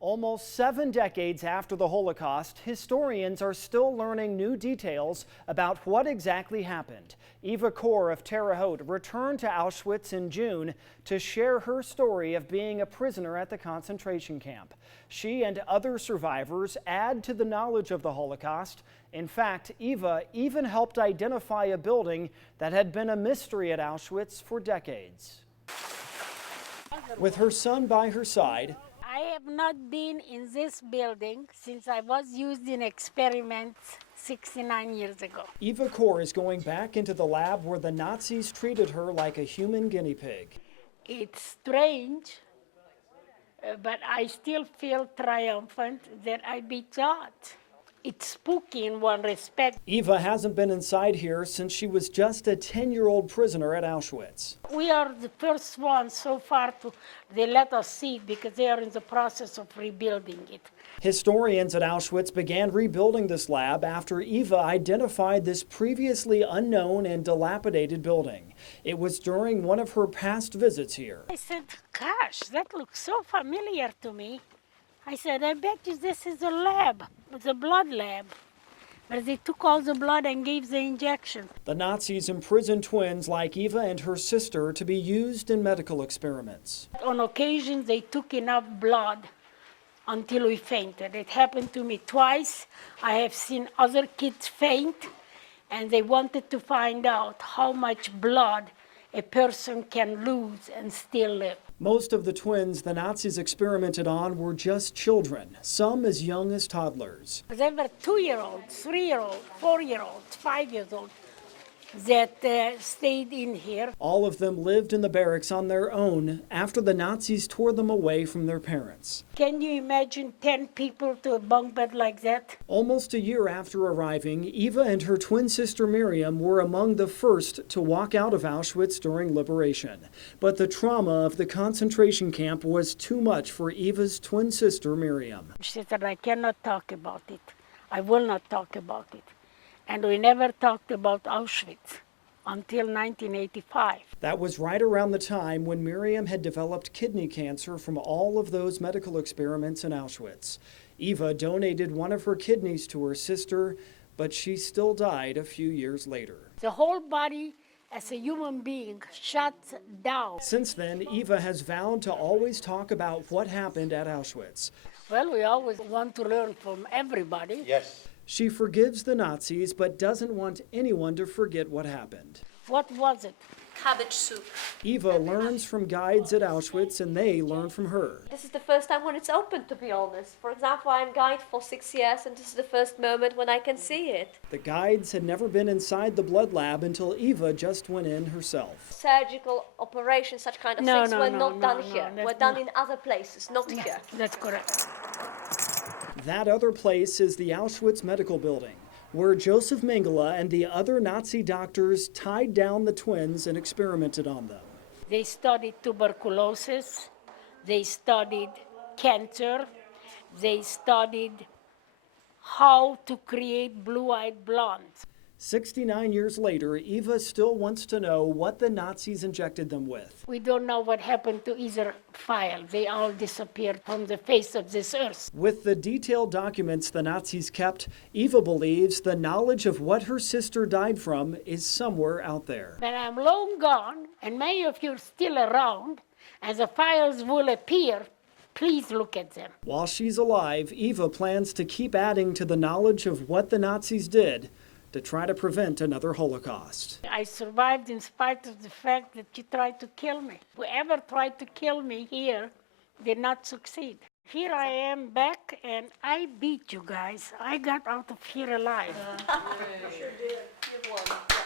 Almost 7 decades after the Holocaust, historians are still learning new details about what exactly happened. Eva Poland of Terre Haute returned to Auschwitz in June to share her story of being a prisoner at the concentration camp. She and other survivors add to the knowledge of the Holocaust. In fact, Eva even helped identify a building that had been a mystery at Auschwitz for decades. With her son by her side, I have not been in this building since I was used in experiments 69 years ago. Eva Poland is going back into the lab where the Nazis treated her like a human guinea pig. It's strange, but I still feel triumphant that I beat God. It's spooky in one respect. Eva hasn't been inside here since she was just a 10-year-old prisoner at Auschwitz. We are the first ones so far they let us see it because they are in the process of rebuilding it. Historians at Auschwitz began rebuilding this lab after Eva identified this previously unknown and dilapidated building. It was during one of her past visits here. I said, gosh, that looks so familiar to me. I said, I bet you this is a lab. It's a blood lab. But they took all the blood and gave the injection. The Nazis imprisoned twins like Eva and her sister to be used in medical experiments. On occasion, they took enough blood until we fainted. It happened to me twice. I have seen other kids faint, and they wanted to find out how much blood a person can lose and still live. Most of the twins the Nazis experimented on were just children, some as young as toddlers. There were 2-year-olds, 3-year-olds, 4-year-olds, 5 years old that stayed in here. All of them lived in the barracks on their own after the Nazis tore them away from their parents. Can you imagine 10 people to a bunk bed like that? Almost a year after arriving, Eva and her twin sister Miriam were among the first to walk out of Auschwitz during liberation. But the trauma of the concentration camp was too much for Eva's twin sister Miriam. She said, I cannot talk about it. I will not talk about it. And we never talked about Auschwitz until 1985. That was right around the time when Miriam had developed kidney cancer from all of those medical experiments in Auschwitz. Eva donated one of her kidneys to her sister, but she still died a few years later. The whole body as a human being shuts down. Since then, Eva has vowed to always talk about what happened at Auschwitz. Well, we always want to learn from everybody. Yes. She forgives the Nazis, but doesn't want anyone to forget what happened. What was it? Cabbage soup. Eva learns from guides at Auschwitz, and they learn from her. This is the first time when it's open, to be honest. For example, I'm guide for 6 years, and this is the first moment when I can see it. The guides had never been inside the blood lab until Eva just went in herself. Surgical operations, such kind of things were not done here. Were done in other places, not here. That's correct. That other place is the Auschwitz Medical Building, where Joseph Mengele and the other Nazi doctors tied down the twins and experimented on them. They studied tuberculosis, they studied cancer, they studied how to create blue-eyed blondes. 69 years later, Eva still wants to know what the Nazis injected them with. We don't know what happened to either file. They all disappeared from the face of this earth. With the detailed documents the Nazis kept, Eva believes the knowledge of what her sister died from is somewhere out there. But I'm long gone, and many of you are still around, and the files will appear. Please look at them. While she's alive, Eva plans to keep adding to the knowledge of what the Nazis did to try to prevent another Holocaust. I survived in spite of the fact that you tried to kill me. Whoever tried to kill me here did not succeed. Here I am back, and I beat you guys. I got out of here alive. You sure did. You won.